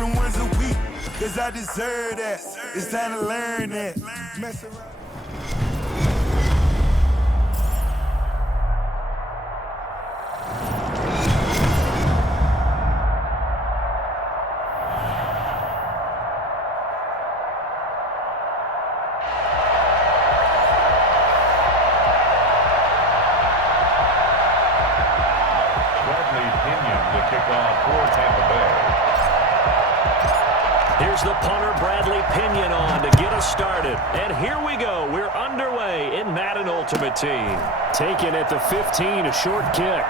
different ones a week, cause I deserve that. It's time to learn that. Mess around. To kick off for Tampa Bay. Here's the punter, Bradley Pinion, on to get us started. And here we go. We're underway in Madden Ultimate Team. Taken at the 15, a short kick.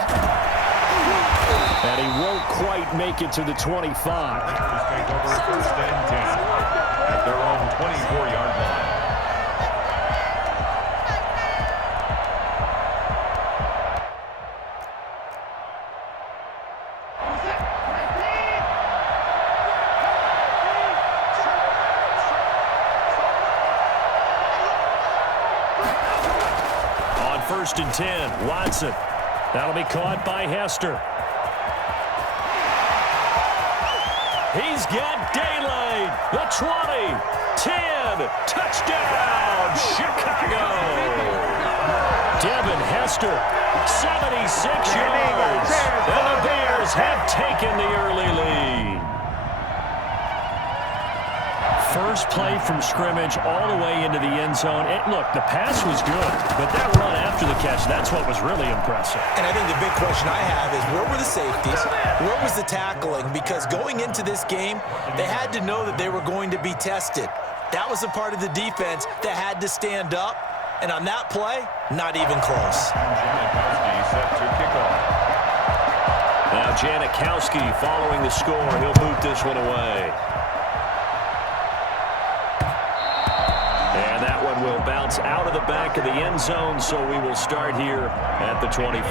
And he won't quite make it to the 25. Take over first and 10 at their own 24-yard line. First and 10, Watson. That'll be caught by Hester. He's got daylight. The 20, 10, touchdown, Chicago. Devin Hester, 76 yards. And the Bears have taken the early lead. First play from scrimmage all the way into the end zone. Look, the pass was good, but that run after the catch, that's what was really impressive. And I think the big question I have is, where were the safeties? Where was the tackling? Because going into this game, they had to know that they were going to be tested. That was a part of the defense that had to stand up. And on that play, not even close. Set to kick off. Now Janikowski following the score. He'll boot this one away. And that one will bounce out of the back of the end zone, so we will start here at the 25.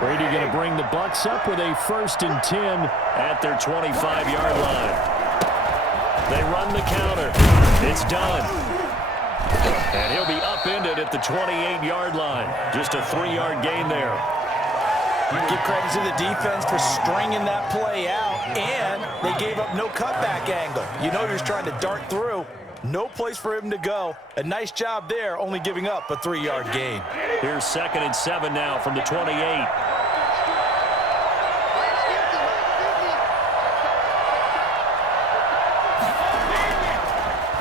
Brady going to bring the Bucs up with a first and 10 at their 25-yard line. They run the counter. It's done. And he'll be upended at the 28-yard line. Just a 3-yard gain there. Give credit to the defense for stringing that play out, and they gave up no cutback angle. You know, you're just trying to dart through. No place for him to go. A nice job there, only giving up a 3-yard gain. Here's 2nd and 7 now from the 28.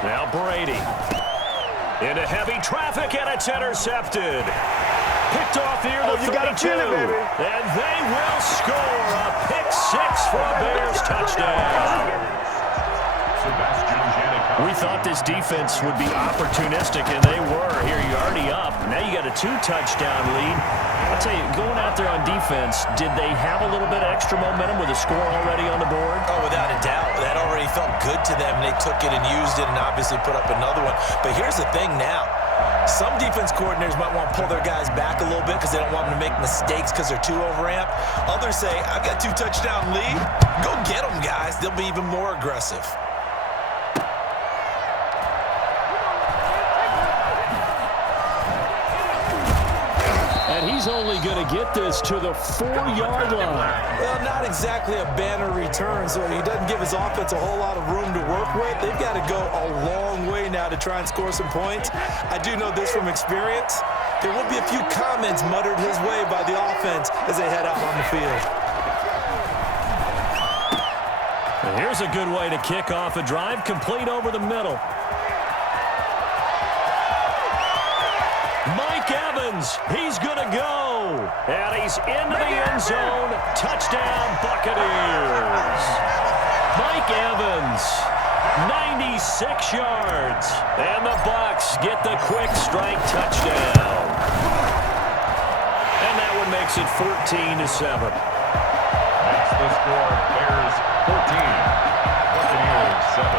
Now Brady. Into heavy traffic, and it's intercepted. Picked off near the 32. And they will score a pick six for a Bears touchdown. We thought this defense would be opportunistic, and they were. Here, you're already up. Now you got a 2-touchdown lead. I'll tell you, going out there on defense, did they have a little bit of extra momentum with a score already on the board? Oh, without a doubt. That already felt good to them. They took it and used it and obviously put up another one. But here's the thing now. Some defense coordinators might want to pull their guys back a little bit because they don't want them to make mistakes because they're too overamped. Others say, I've got 2-touchdown lead. Go get them, guys. They'll be even more aggressive. He's only going to get this to the 4-yard line. Well, not exactly a banner return, so he doesn't give his offense a whole lot of room to work with. They've got to go a long way now to try and score some points. I do know this from experience. There will be a few comments muttered his way by the offense as they head out on the field. And here's a good way to kick off a drive, complete over the middle. Mike Evans, he's going to go. And he's into the end zone. Touchdown, Buccaneers. Mike Evans, 96 yards. And the Bucs get the quick strike touchdown. And that one makes it 14-7. That's the score. Bears 14, Buccaneers 7.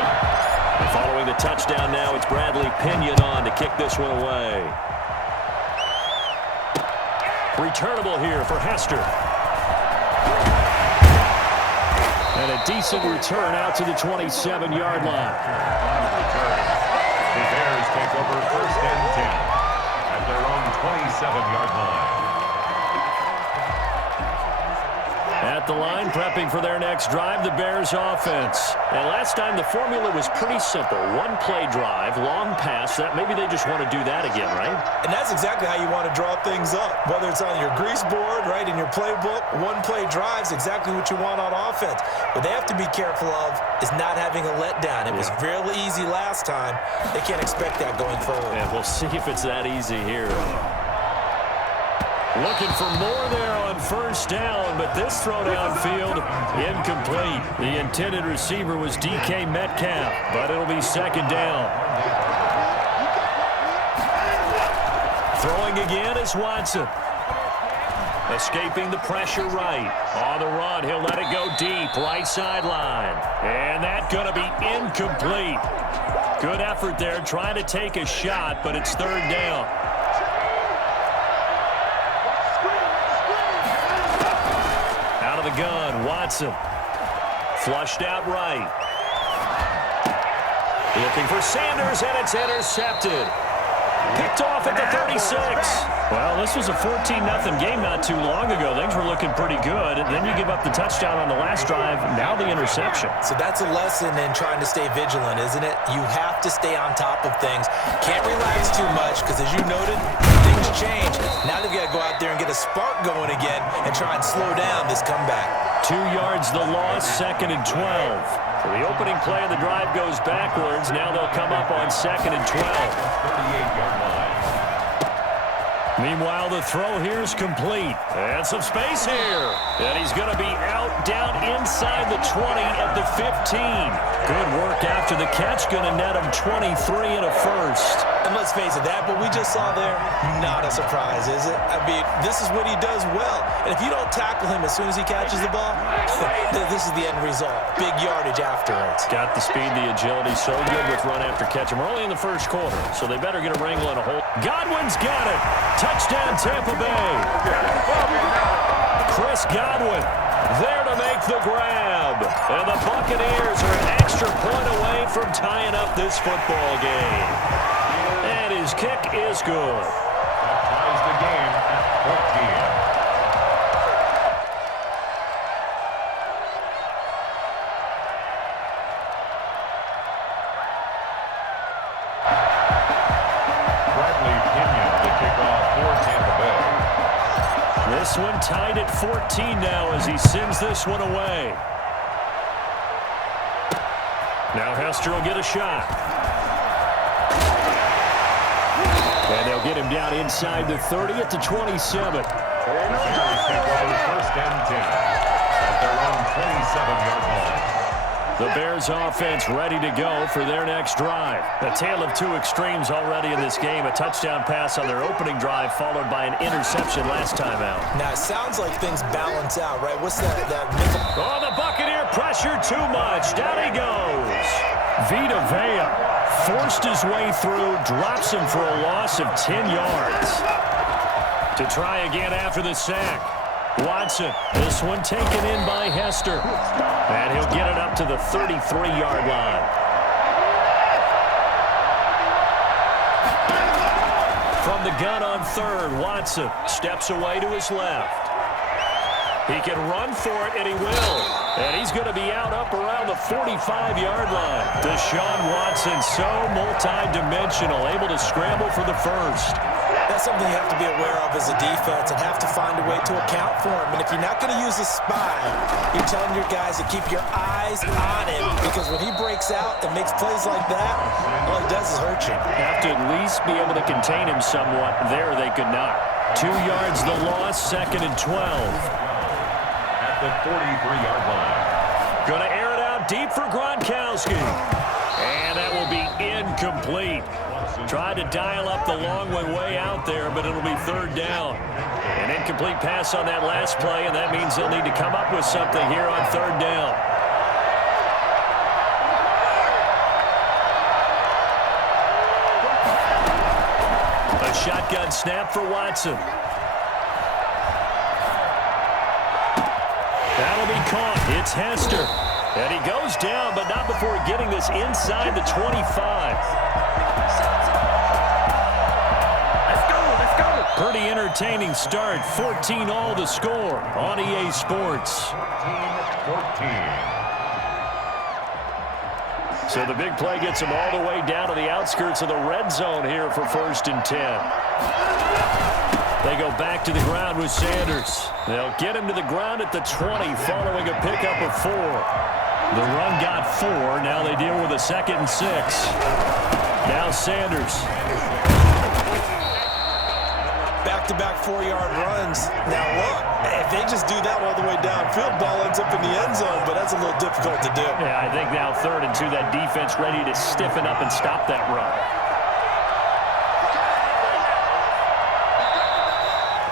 And following the touchdown now, it's Bradley Pinion on to kick this one away. Returnable here for Hester. And a decent return out to the 27-yard line. The Bears take over first and 10 at their own 27-yard line. at the line, prepping for their next drive, the Bears offense. And last time the formula was pretty simple. One play drive, long pass. That maybe they just want to do that again, right? And that's exactly how you want to draw things up. Whether it's on your grease board, right, in your playbook, one play drive's exactly what you want on offense. What they have to be careful of is not having a letdown. It was really easy last time. They can't expect that going forward. And we'll see if it's that easy here. Looking for more there on first down, but this throw downfield, incomplete. The intended receiver was DK Metcalf, but it'll be second down. Throwing again is Watson. Escaping the pressure right. On the run, he'll let it go deep, right sideline. And that's going to be incomplete. Good effort there, trying to take a shot, but it's third down. Out of the gun, Watson. Flushed out right. Looking for Sanders, and it's intercepted. Picked off at the 36. Well, this was a 14-0 game not too long ago. Things were looking pretty good. And then you give up the touchdown on the last drive. Now the interception. So that's a lesson in trying to stay vigilant, isn't it? You have to stay on top of things. Can't relax too much because, as you noted, things change. Now they've got to go out there and get a spark going again and try and slow down this comeback. 2 yards the loss, second and 12. So the opening play of the drive goes backwards. Now they'll come up on second and 12. 38-yard line. Meanwhile, the throw here is complete. And some space here. And he's going to be out, down inside the 20 at the 15. Good work after the catch. Going to net him 23 and a first. And let's face it, that what we just saw there, not a surprise, is it? I mean, this is what he does well. And if you don't tackle him as soon as he catches the ball, this is the end result. Big yardage afterwards. Got the speed, the agility, so good with run after catch. And we're only in the first quarter, so they better get a wrangle and a hold. Godwin's got it. Touchdown, Tampa Bay. Chris Godwin there to make the grab. And the Buccaneers are an extra point away from tying up this football game. And his kick is good. That ties the game at 14. This one tied at 14 now as he sends this one away. Now Hester will get a shot. And they'll get him down inside the 30 at the 27. First and 10 at their own 27-yard line. The Bears offense ready to go for their next drive. A tale of two extremes already in this game. A touchdown pass on their opening drive followed by an interception last time out. Now, it sounds like things balance out, right? What's that? Oh, the Buccaneer pressure too much. Down he goes. Vita Vea forced his way through, drops him for a loss of 10 yards. To try again after the sack. Watson, this one taken in by Hester. And he'll get it up to the 33-yard line. From the gun on third, Watson steps away to his left. He can run for it, and he will. And he's going to be out up around the 45-yard line. Deshaun Watson, so multi-dimensional, able to scramble for the first. That's something you have to be aware of as a defense and have to find a way to account for him. And if you're not going to use a spy, you're telling your guys to keep your eyes on him, because when he breaks out and makes plays like that, all he does is hurt you. Have to at least be able to contain him somewhat. There they could not. 2 yards the loss, second and 12. At the 43-yard line. Going to air it out deep for Gronkowski. And that will be incomplete. Tried to dial up the long one way out there, but it'll be third down. An incomplete pass on that last play, and that means they'll need to come up with something here on third down. A shotgun snap for Watson. That'll be caught. It's Hester. And he goes down, but not before getting this inside the 25. Pretty entertaining start. 14-all the score on EA Sports. 14-14. So the big play gets him all the way down to the outskirts of the red zone here for 1st and 10. They go back to the ground with Sanders. They'll get him to the ground at the 20 following a pickup of 4. The run got 4. Now they deal with a 2nd and 6. Now Sanders. Back-to-back 4-yard runs. Now look, if they just do that all the way downfield, ball ends up in the end zone, but that's a little difficult to do. Yeah, I think now 3rd and 2, that defense ready to stiffen up and stop that run.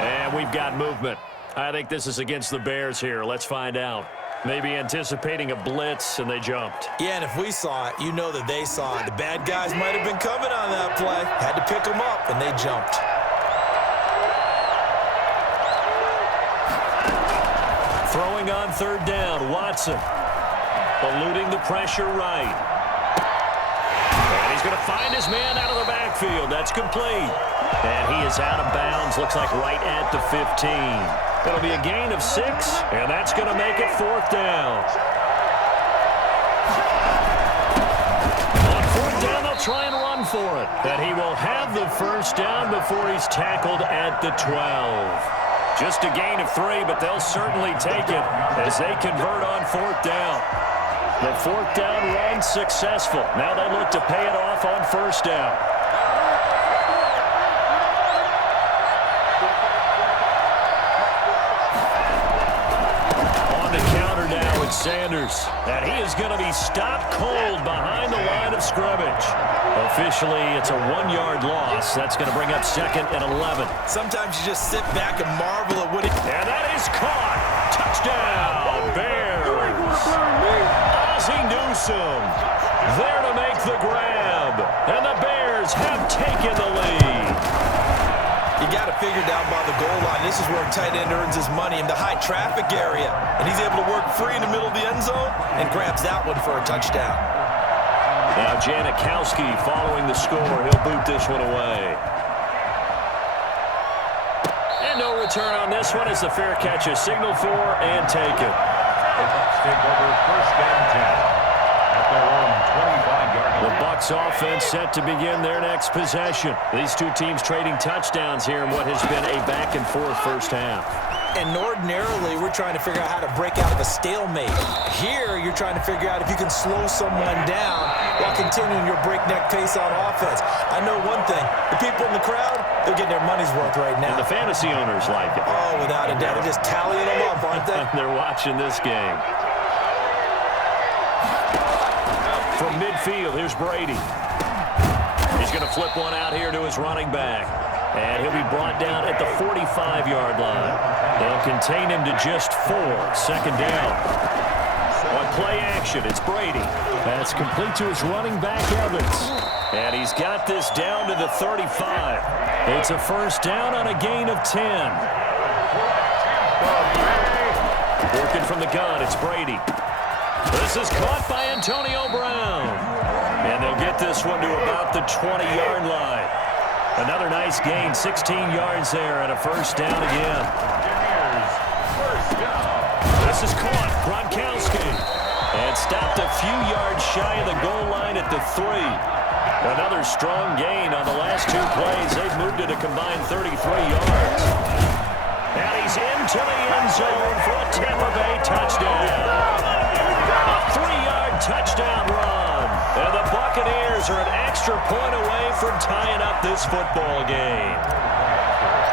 And we've got movement. I think this is against the Bears here. Let's find out. Maybe anticipating a blitz, and they jumped. Yeah, and if we saw it, you know that they saw it. The bad guys might have been coming on that play. Had to pick them up, and they jumped. Throwing on 3rd down, Watson. Eluding the pressure right. And he's going to find his man out of the backfield. That's complete. And he is out of bounds, looks like right at the 15. It'll be a gain of 6, and that's going to make it 4th down. On 4th down, they'll try and run for it. And he will have the 1st down before he's tackled at the 12. Just a gain of 3, but they'll certainly take it as they convert on 4th down. The 4th down run successful. Now they look to pay it off on 1st down. On the counter now with Sanders. And he is going to be stopped cold behind the line of scrimmage. Officially, it's a 1-yard loss. That's going to bring up 2nd and 11. Sometimes you just sit back and marvel at what he... And that is caught. Touchdown, Bears. Ozzie Newsome there to make the grab. And the Bears have taken the lead. You got to figure down by the goal line. This is where a tight end earns his money in the high traffic area. And he's able to work free in the middle of the end zone and grabs that one for a touchdown. Now Janikowski following the score. He'll boot this one away. And no return on this one as the fair catch is signaled for and taken. The Bucs take over 1st and 10 at their own 25-yard line. The Bucs offense set to begin their next possession. These two teams trading touchdowns here in what has been a back-and-forth first half. And ordinarily, we're trying to figure out how to break out of a stalemate. Here, you're trying to figure out if you can slow someone down while continuing your breakneck pace on offense. I know one thing. The people in the crowd, they're getting their money's worth right now. And the fantasy owners like it. Oh, without a doubt. They're just tallying them up, aren't they? They're watching this game. From midfield, here's Brady. He's going to flip one out here to his running back. And he'll be brought down at the 45-yard line. They'll contain him to just 4. 2nd down. On play action, it's Brady. That's complete to his running back, Evans. And he's got this down to the 35. It's a 1st down on a gain of 10. Working from the gun, it's Brady. This is caught by Antonio Brown. And they'll get this one to about the 20-yard line. Another nice gain, 16 yards there, and a 1st down again. This is caught, Gronkowski. And stopped a few yards shy of the goal line at the 3. Another strong gain on the last 2 plays. They've moved it a combined 33 yards. And he's into the end zone for a Tampabay touchdown. A 3-yard touchdown run. And the Buccaneers are an extra point away from tying up this football game.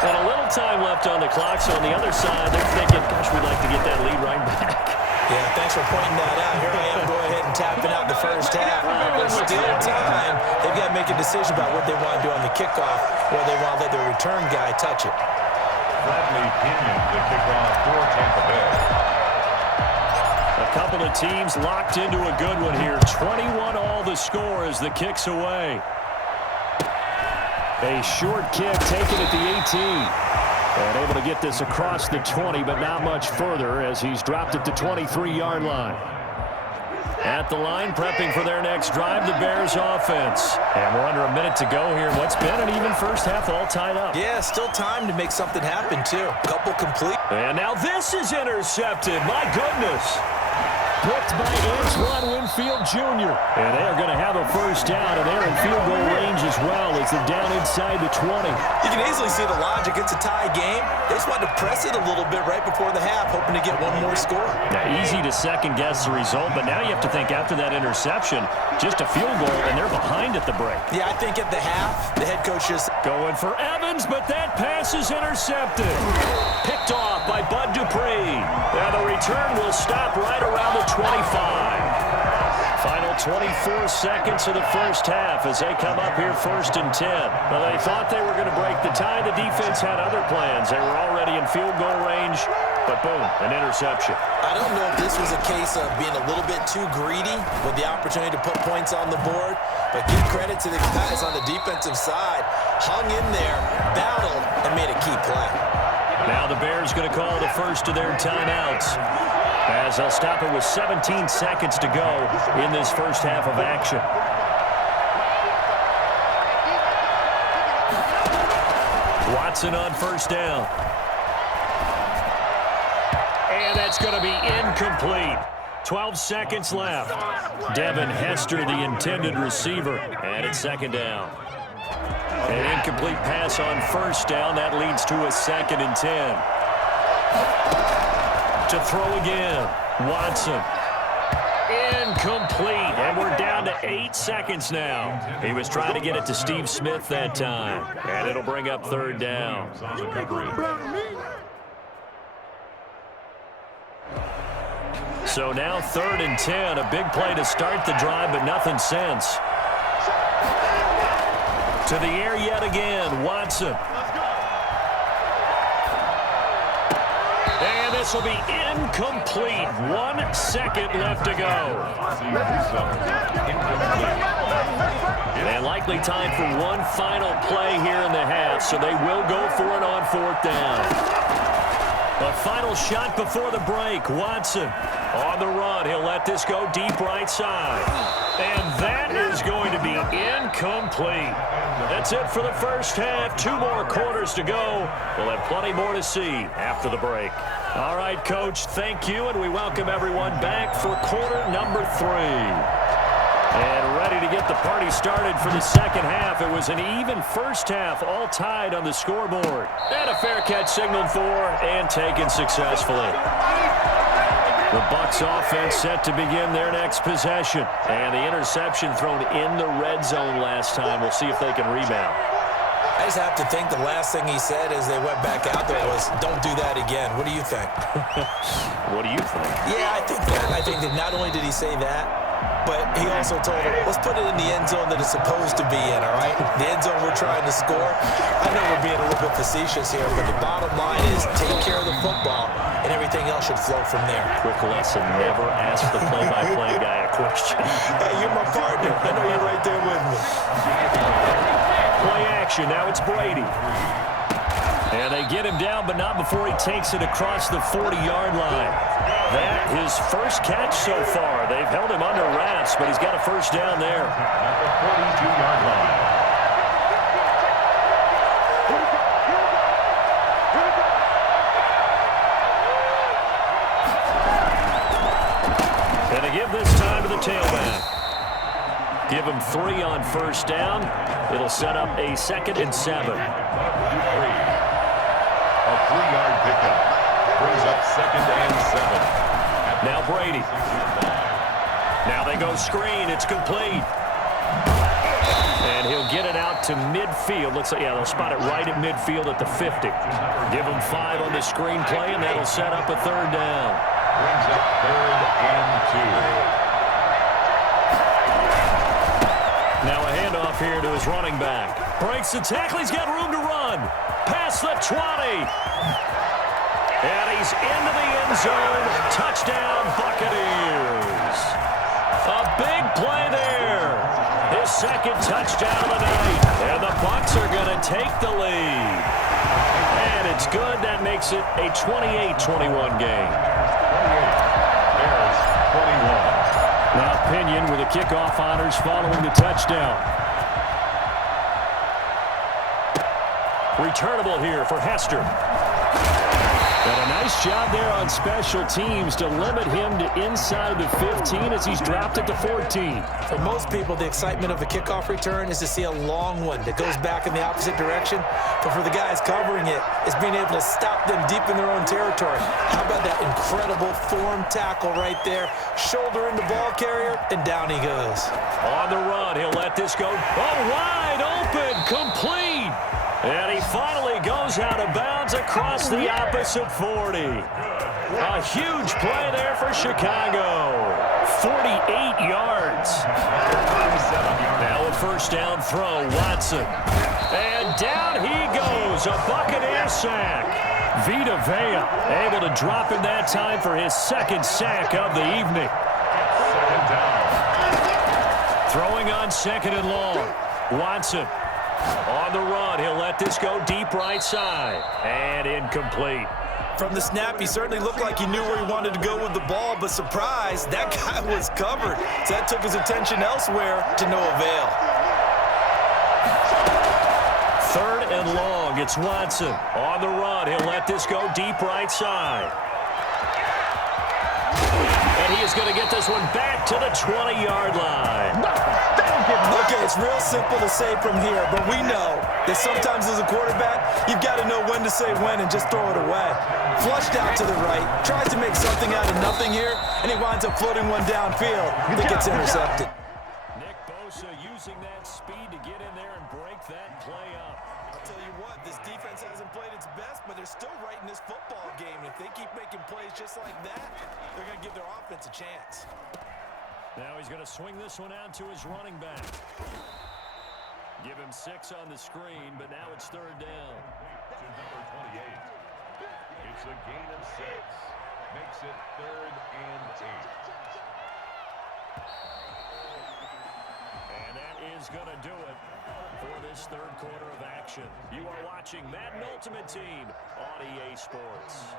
And a little time left on the clock, so on the other side, they're thinking, gosh, we'd like to get that lead right back. Yeah, thanks for pointing that out. Here I am, go ahead and tapping out the first half. There's still time. They've got to make a decision about what they want to do on the kickoff, or they want to let their return guy touch it. Bradley Pinion to kick off for Tampa Bay. A couple of teams locked into a good one here. 21-all the score as the kick's away. A short kick taken at the 18. And able to get this across the 20, but not much further as he's dropped at the 23-yard line. At the line, prepping for their next drive, the Bears offense. And we're under a minute to go here. What's been an even first half, all tied up. Yeah, still time to make something happen, too. Couple complete. And now this is intercepted. My goodness. Picked by Antoine Winfield Jr. And they are going to have a first down, and they're in field goal range as well as they're down inside the 20. You can easily see the logic. It's a tie game. They just wanted to press it a little bit right before the half, hoping to get one more score. Now, easy to second-guess the result, but now you have to think after that interception, just a field goal, and they're behind at the break. Yeah, I think at the half, the head coach just... Going for Evans, but that pass is intercepted. Picked off by Bud Dupree. And the return will stop right around the 25. Final 24 seconds of the first half as they come up here 1st and 10. Well, they thought they were going to break the tie. The defense had other plans. They were already in field goal range, but boom, an interception. I don't know if this was a case of being a little bit too greedy with the opportunity to put points on the board, but give credit to the guys on the defensive side. Hung in there, battled, and made a key play. Now the Bears going to call the first of their timeouts, as they'll stop it with 17 seconds to go in this first half of action. Watson on first down. And that's going to be incomplete. 12 seconds left. Devin Hester, the intended receiver, and it's second down. An incomplete pass on first down. That leads to a 2nd and 10. To throw again. Watson. Incomplete. And we're down to 8 seconds now. He was trying to get it to Steve Smith that time. And it'll bring up 3rd down. So now 3rd and 10. A big play to start the drive, but nothing since. To the air yet again. Watson. And this will be incomplete. 1 second left to go. And likely time for one final play here in the half, so they will go for it on 4th down. A final shot before the break. Watson on the run. He'll let this go deep right side. And that is going to be incomplete. That's it for the first half. 2 more quarters to go. We'll have plenty more to see after the break. All right, Coach, thank you, and we welcome everyone back for quarter number 3. And ready to get the party started for the second half. It was an even first half, all tied on the scoreboard. And a fair catch signaled for and taken successfully. The Bucs offense set to begin their next possession. And the interception thrown in the red zone last time. We'll see if they can rebound. I just have to think the last thing he said as they went back out there was, don't do that again. What do you think? What do you think? Yeah, I think that. I think that not only did he say that, but he also told him, let's put it in the end zone that it's supposed to be in, all right? The end zone we're trying to score. I know we're being a little bit facetious here, but the bottom line is take care of the football, and everything else should flow from there. Quick lesson, never ask the play-by-play guy a question. Hey, you're my partner. I know you're right there with me. Play action. Now it's Brady. And they get him down, but not before he takes it across the 40-yard line. That his first catch so far. They've held him under wraps, but he's got a first down there. At the 42-yard line. And they give this time to the tailback. Give him 3 on first down. It'll set up a 2nd and 7. A 3-yard pickup brings up 2nd and 7. Now Brady. Now they go screen. It's complete. And he'll get it out to midfield. Looks like, yeah, they'll spot it right at midfield at the 50. Give him 5 on the screen play, and that'll set up a 3rd down. Brings up 3rd and 2. Now a handoff here to his running back. Breaks the tackle. He's got room to run. Past the 20. And he's into the end zone. Touchdown, Buccaneers. A big play there. His 2nd touchdown of the night. And the Bucs are going to take the lead. And it's good. That makes it a 28-21 game. 28. Bears 21. Now Pinion with the kickoff honors following the touchdown. Returnable here for Hester. And a nice job there on special teams to limit him to inside the 15 as he's dropped it to 14. For most people, the excitement of a kickoff return is to see a long one that goes back in the opposite direction. But for the guys covering it, it's being able to stop them deep in their own territory. How about that incredible form tackle right there? Shoulder into ball carrier, and down he goes. On the run, he'll let this go. Oh, wide open, complete. And he finally goes out of bounds across the opposite 40. A huge play there for Chicago. 48 yards. Now a first down throw, Watson. And down he goes, a Buccaneer sack. Vita Vea able to drop in that time for his second sack of the evening. Throwing on second and long. Watson. On the run, he'll let this go deep right side. And incomplete. From the snap, he certainly looked like he knew where he wanted to go with the ball, but surprise, that guy was covered. So that took his attention elsewhere to no avail. Third and long, it's Watson. On the run, he'll let this go deep right side. And he is going to get this one back to the 20-yard line. Okay, it's real simple to say from here, but we know that sometimes as a quarterback, you've got to know when to say when and just throw it away. Flushed out to the right, tries to make something out of nothing here, and he winds up floating one downfield that gets intercepted. Nick Bosa using that speed to get in there and break that play up. I'll tell you what, this defense hasn't played its best, but they're still right in this football game. If they keep making plays just like that, they're going to give their offense a chance. Now he's going to swing this one out to his running back. Give him 6 on the screen, but now it's third down. To number 28. It's a gain of 6. Makes it 3rd and 8. And that is going to do it for this third quarter of action. You are watching Madden Ultimate Team on EA Sports.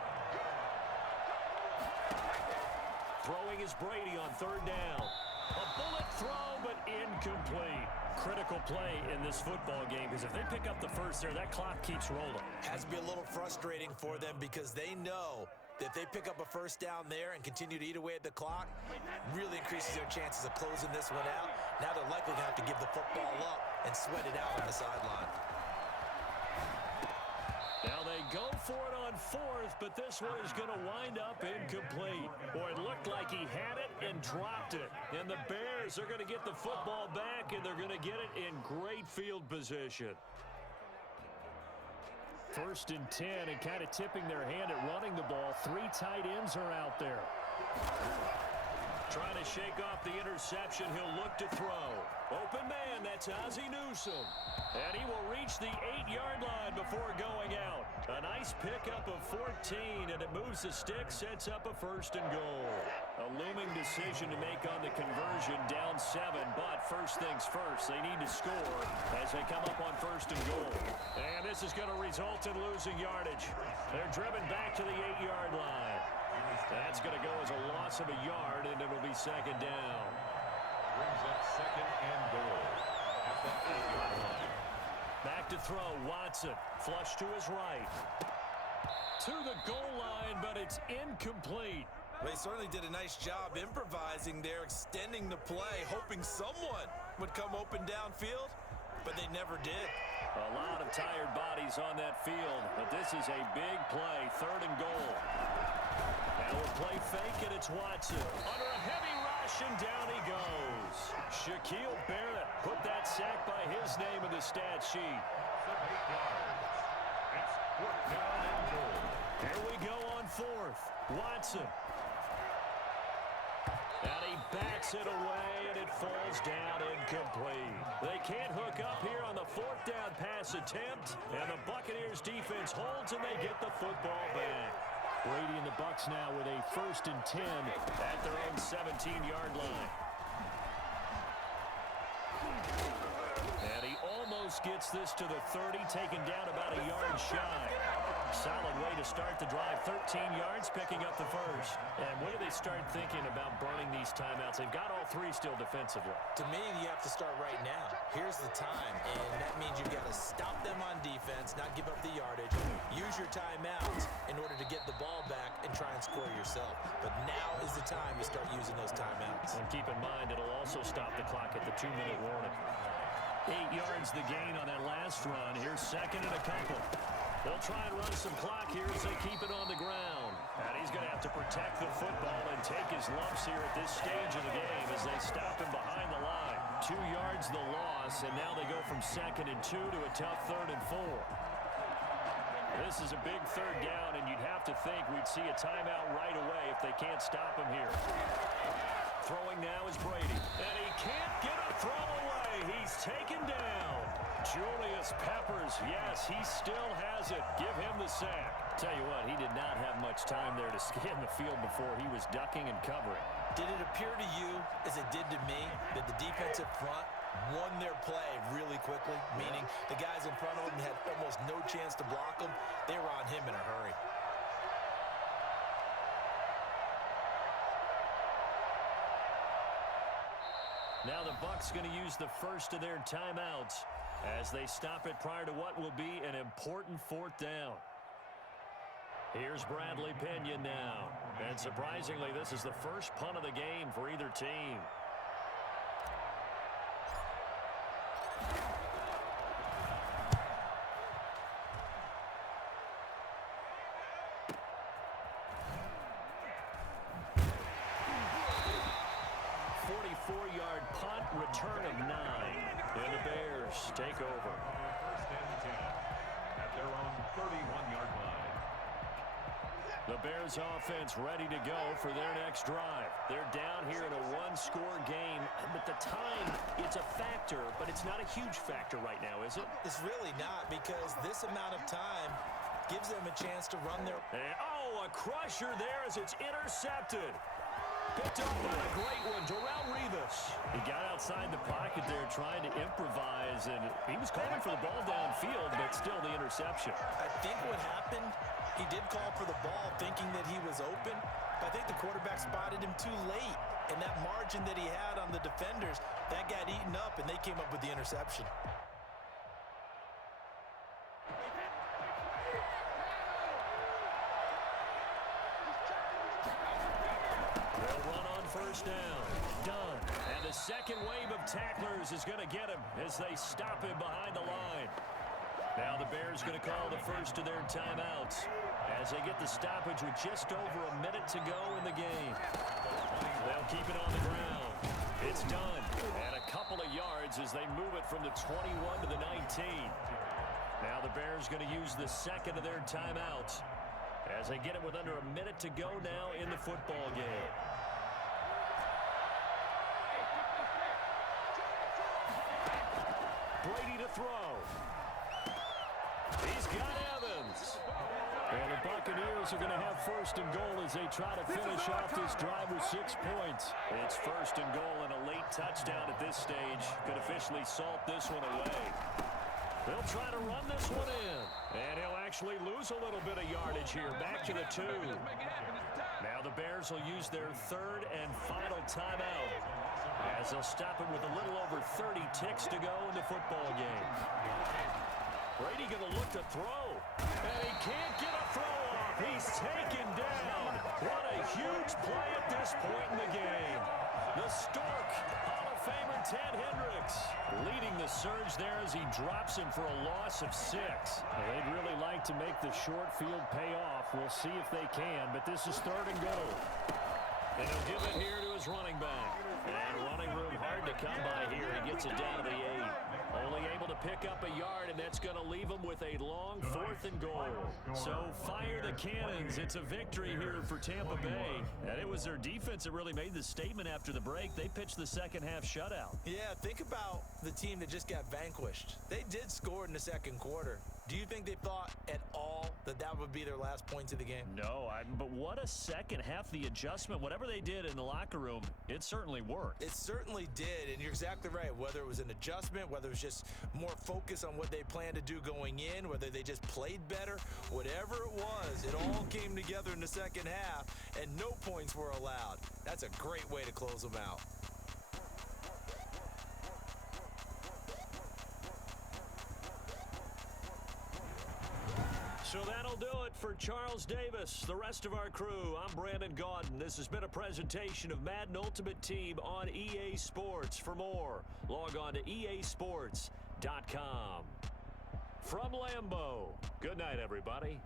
Throwing is Brady on third down. A bullet throw, but incomplete. Critical play in this football game because if they pick up the first there, that clock keeps rolling. Has to be a little frustrating for them because they know that if they pick up a first down there and continue to eat away at the clock, really increases their chances of closing this one out. Now they're likely going to have to give the football up and sweat it out on the sideline. Now they go for it on fourth, but this one is going to wind up incomplete. Boy, it looked like he had it and dropped it. And the Bears are going to get the football back, and they're going to get it in great field position. First and 10, and kind of tipping their hand at running the ball. 3 tight ends are out there. Trying to shake off the interception. He'll look to throw. Open man, that's Ozzie Newsome. And he will reach the 8-yard line before going out. A nice pickup of 14, and it moves the stick, sets up a first and goal. A looming decision to make on the conversion, down 7, but first things first, they need to score as they come up on first and goal. And this is going to result in losing yardage. They're driven back to the 8-yard line. That's going to go as a loss of a yard, and it'll be second down. Brings up second and goal at the 8-yard line. Back to throw, Watson. Flush to his right. To the goal line, but it's incomplete. They certainly did a nice job improvising there, extending the play, hoping someone would come open downfield, but they never did. A lot of tired bodies on that field, but this is a big play, third and goal. Now a play fake, and it's Watson. Under a heavy rush, and down he goes. Shaquille Barrett put that sack by his name in the stat sheet. 8 yards. It's 4th down and goal. Here we go on fourth. Watson. And he backs it away, and it falls down incomplete. They can't hook up here on the 4th down pass attempt, and the Buccaneers defense holds, and they get the football back. Brady and the Bucs now with a first and 10 at their own 17-yard line. And he almost gets this to the 30, taken down about a yard shy. Solid way to start the drive. 13 yards, picking up the first. And when do they start thinking about burning these timeouts? They've got all three still defensively. To me, you have to start right now. Here's the time, and that means you've got to stop them on defense, not give up the yardage. Use your timeouts in order to get the ball back and try and score yourself. But now is the time to start using those timeouts. And keep in mind, it'll also stop the clock at the 2-minute warning. 8 yards the gain on that last run. Here's second and a couple. They'll try and run some clock here as they keep it on the ground. And he's going to have to protect the football and take his lumps here at this stage of the game as they stop him behind the line. 2 yards the loss, and now they go from 2nd and 2 to a tough 3rd and 4. This is a big 3rd down, and you'd have to think we'd see a timeout right away if they can't stop him here. Throwing now is Brady, and he can't get a throw away. He's taken down. Julius Peppers, yes, he still has it. Give him the sack. Tell you what, he did not have much time there to scan the field before he was ducking and covering. Did it appear to you, as it did to me, that the defensive front won their play really quickly? Meaning the guys in front of him had almost no chance to block him. They were on him in a hurry. Now the Bucs going to use the first of their timeouts as they stop it prior to what will be an important 4th down. Here's Bradley Pinion now. And surprisingly, this is the first punt of the game for either team. Punt, return of 9. And the Bears take over. 1st and 10 at their own 31-yard line. The Bears offense ready to go for their next drive. They're down here in a 1-score game, but the time, it's a factor, but it's not a huge factor right now, is it? It's really not, because this amount of time gives them a chance to run their... And, oh, a crusher there as it's intercepted. Picked up by a great one, Darrelle Revis. He got outside the pocket there trying to improvise, and he was calling for the ball downfield, but still the interception. I think what happened, he did call for the ball thinking that he was open, but I think the quarterback spotted him too late, and that margin that he had on the defenders, that got eaten up, and they came up with the interception. First down. Done. And the second wave of tacklers is going to get him as they stop him behind the line. Now the Bears going to call the first of their timeouts as they get the stoppage with just over a minute to go in the game. They'll keep it on the ground. It's done. And a couple of yards as they move it from the 21 to the 19. Now the Bears going to use the second of their timeouts as they get it with under a minute to go now in the football game. Brady to throw. He's got Evans. And the Buccaneers are going to have 1st and goal as they try to finish off this drive with 6 points. It's 1st and goal and a late touchdown at this stage could officially salt this one away. They'll try to run this one in. And he'll actually lose a little bit of yardage here. Back to the 2. Now the Bears will use their 3rd and final timeout as they'll stop him with a little over 30 ticks to go in the football game. Brady going to look to throw. And he can't get a throw off. He's taken down. What a huge play at this point in the game. The Stork, Hall of Famer Ted Hendricks, leading the surge there as he drops him for a loss of 6. They'd really like to make the short field pay off. We'll see if they can, but this is 3rd and goal. And he'll give it here to his running back. And running room hard to come by here. He gets it down to the 8. Only able to pick up a yard, and that's going to leave him with a long 4th and goal. So fire the cannons. It's a victory here for Tampa Bay. And it was their defense that really made the statement after the break. They pitched the second half shutout. Yeah, think about the team that just got vanquished. They did score in the 2nd quarter. Do you think they thought at all that that would be their last points of the game? No, but what a second half. The adjustment, whatever they did in the locker room, it certainly worked. It certainly did, and you're exactly right. Whether it was an adjustment, whether it was just more focus on what they planned to do going in, whether they just played better, whatever it was, it all came together in the second half, and no points were allowed. That's a great way to close them out. So that'll do it for Charles Davis, the rest of our crew. I'm Brandon Gaudin. This has been a presentation of Madden Ultimate Team on EA Sports. For more, log on to easports.com. From Lambeau, good night, everybody.